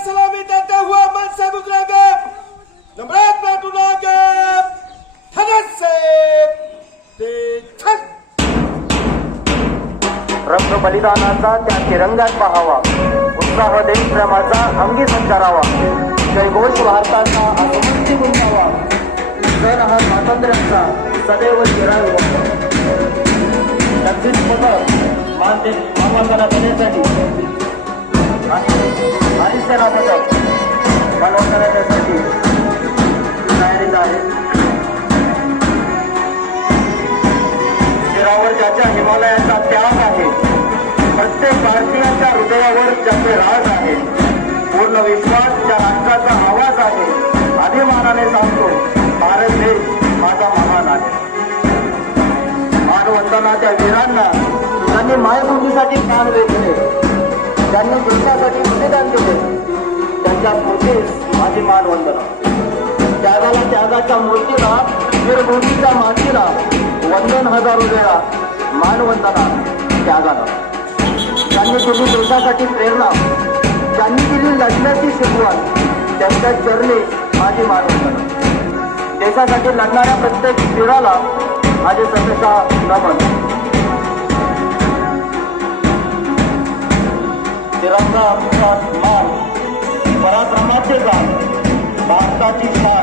सलामी देता हुआ मन से गुजरेंगे। Number plate उड़ाएंगे। से रक्त बलिदानाचा त्या तिरंगात पाहावा, उत्साह देशप्रेमाचा अंगी संचारावा, जयघोष भारताचा आत्महत्या गुंतावा, सण हा स्वातंत्र्याचा सदैव चिराग नक्कीच पदक मानवंदना देण्यासाठी आणि सेना पदक मानवंदना देण्यासाठी तयारीत आहे। शिरावर ज्याच्या हिमालयाचा त्याग आहे, प्रत्येक भारतीयांच्या हृदयावर ज्याचे राज आहे, पूर्ण विश्वास ज्या राष्ट्राचा आवाज आहे, अभिमानाने सांगतो भारत देश माझा महान आहे। मानवंदनाच्या वीरांना ज्यांनी मायभूमीसाठी प्राण वेचले, ज्यांनी देशासाठी बलिदान दिले, त्यांच्या स्मृतीस माझी मानवंदना। त्यागाला त्यागाच्या मूर्तीला, वीरभूमीच्या मातीला वंदन हजारो वेळा, मानवंदना त्यागाला। ज्यांनी दिली देशासाठी प्रेरणा, ज्यांनी दिली लढण्याची सुरुवात, त्यांच्या चरणी माझी मानवंदना। देशासाठी लढणाऱ्या प्रत्येक वीराला माझे सतता नमन। तिरंगा आमचा मान, पराक्रमाचे गान, भारताची शान।